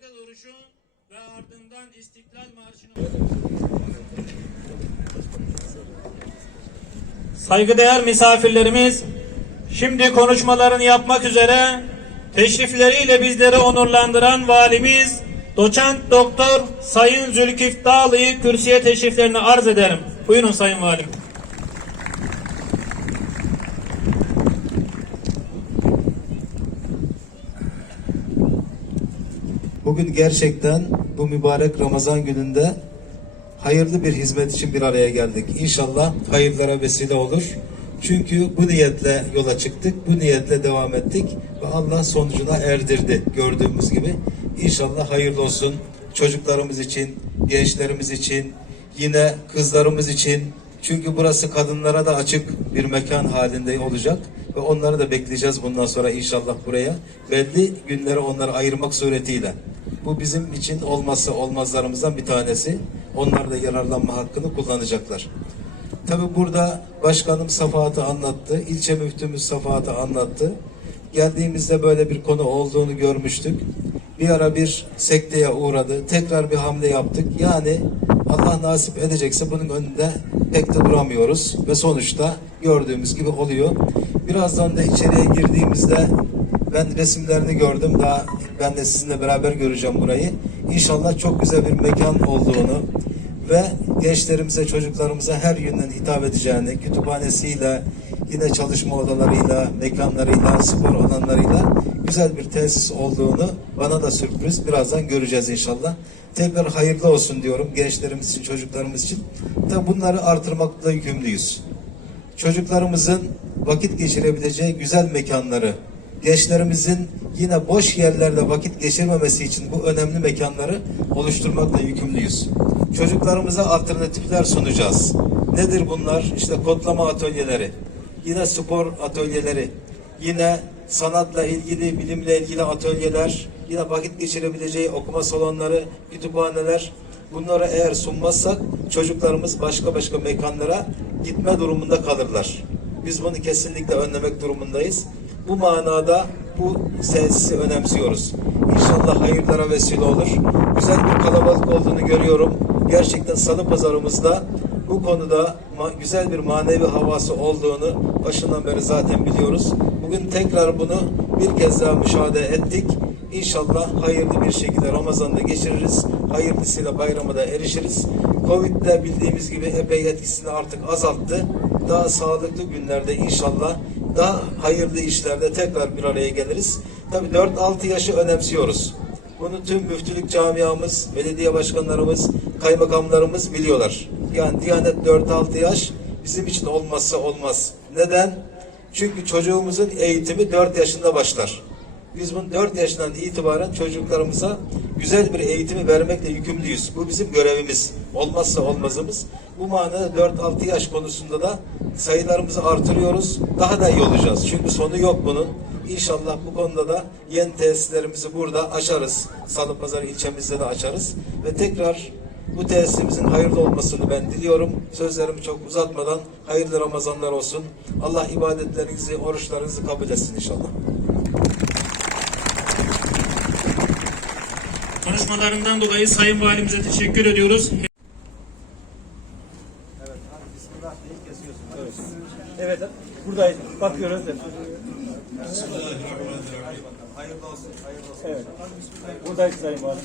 Saygı duruşu ve ardından İstiklal Marşı'nı... Saygıdeğer misafirlerimiz, şimdi konuşmalarını yapmak üzere teşrifleriyle bizleri onurlandıran valimiz Doçent Doktor Sayın Zülkif Dağlı'yı kürsüye teşriflerini arz ederim. Buyurun Sayın Valim. Bugün gerçekten bu mübarek Ramazan gününde hayırlı bir hizmet için bir araya geldik. İnşallah hayırlara vesile olur. Çünkü bu niyetle yola çıktık, bu niyetle devam ettik ve Allah sonucuna erdirdi gördüğümüz gibi. İnşallah hayırlı olsun çocuklarımız için, gençlerimiz için, yine kızlarımız için. Çünkü burası kadınlara da açık bir mekan halinde olacak ve onları da bekleyeceğiz bundan sonra inşallah buraya. Belli günleri onları ayırmak suretiyle. Bu bizim için olmazsa olmazlarımızdan bir tanesi. Onlar da yararlanma hakkını kullanacaklar. Tabi burada başkanım Safahat'ı anlattı. ilçe müftümüz Safahat'ı anlattı. Geldiğimizde böyle bir konu olduğunu görmüştük. Bir ara bir sekteye uğradı. Tekrar bir hamle yaptık. Yani Allah nasip edecekse bunun önünde pek de duramıyoruz. Ve sonuçta gördüğümüz gibi oluyor. Birazdan da içeriye girdiğimizde ben resimlerini gördüm. Daha ben de sizinle beraber göreceğim burayı. İnşallah çok güzel bir mekan olduğunu ve gençlerimize, çocuklarımıza her yönden hitap edeceğini, kütüphanesiyle, yine çalışma odalarıyla, mekanlarıyla, spor alanlarıyla güzel bir tesis olduğunu bana da sürpriz. Birazdan göreceğiz inşallah. Tekrar hayırlı olsun diyorum gençlerimiz için, çocuklarımız için. Tabi bunları artırmakla yükümlüyüz. Çocuklarımızın vakit geçirebileceği güzel mekanları, gençlerimizin yine boş yerlerde vakit geçirmemesi için bu önemli mekanları oluşturmakla yükümlüyüz. Çocuklarımıza alternatifler sunacağız. Nedir bunlar? İşte kodlama atölyeleri, yine spor atölyeleri, yine sanatla ilgili, bilimle ilgili atölyeler, yine vakit geçirebileceği okuma salonları, kütüphaneler. Bunları eğer sunmazsak çocuklarımız başka başka mekanlara gitme durumunda kalırlar. Biz bunu kesinlikle önlemek durumundayız. Bu manada bu tesisi önemsiyoruz. İnşallah hayırlara vesile olur. Güzel bir kalabalık olduğunu görüyorum. Gerçekten salı pazarımızda bu konuda güzel bir manevi havası olduğunu başından beri zaten biliyoruz. Bugün tekrar bunu bir kez daha müşahede ettik. İnşallah hayırlı bir şekilde Ramazan'da geçiririz. Hayırlısıyla bayrama da erişiriz. Covid'de bildiğimiz gibi epey etkisini artık azalttı. Daha sağlıklı günlerde inşallah daha hayırlı işlerde tekrar bir araya geliriz. Tabii 4-6 yaşı önemsiyoruz. Bunu tüm müftülük camiamız, belediye başkanlarımız, kaymakamlarımız biliyorlar. Yani Diyanet 4-6 yaş bizim için olmazsa olmaz. Neden? Çünkü çocuğumuzun eğitimi 4 yaşında başlar. Biz bunu 4 yaşından itibaren çocuklarımıza güzel bir eğitimi vermekle yükümlüyüz. Bu bizim görevimiz. Olmazsa olmazımız. Bu manada 4-6 yaş konusunda da sayılarımızı artırıyoruz. Daha da iyi olacağız. Çünkü sonu yok bunun. İnşallah bu konuda da yeni tesislerimizi burada açarız. Salıpazarı ilçemizde de açarız. Ve tekrar bu tesisimizin hayırlı olmasını ben diliyorum. Sözlerimi çok uzatmadan hayırlı Ramazanlar olsun. Allah ibadetlerinizi, oruçlarınızı kabul etsin inşallah. Konuşmalarından dolayı Sayın Valimize teşekkür ediyoruz. Evet, buradayız. Bakıyoruz. Hayırlı olsun. Hayırlı olsun. Evet. Buradayız Sayın Valim.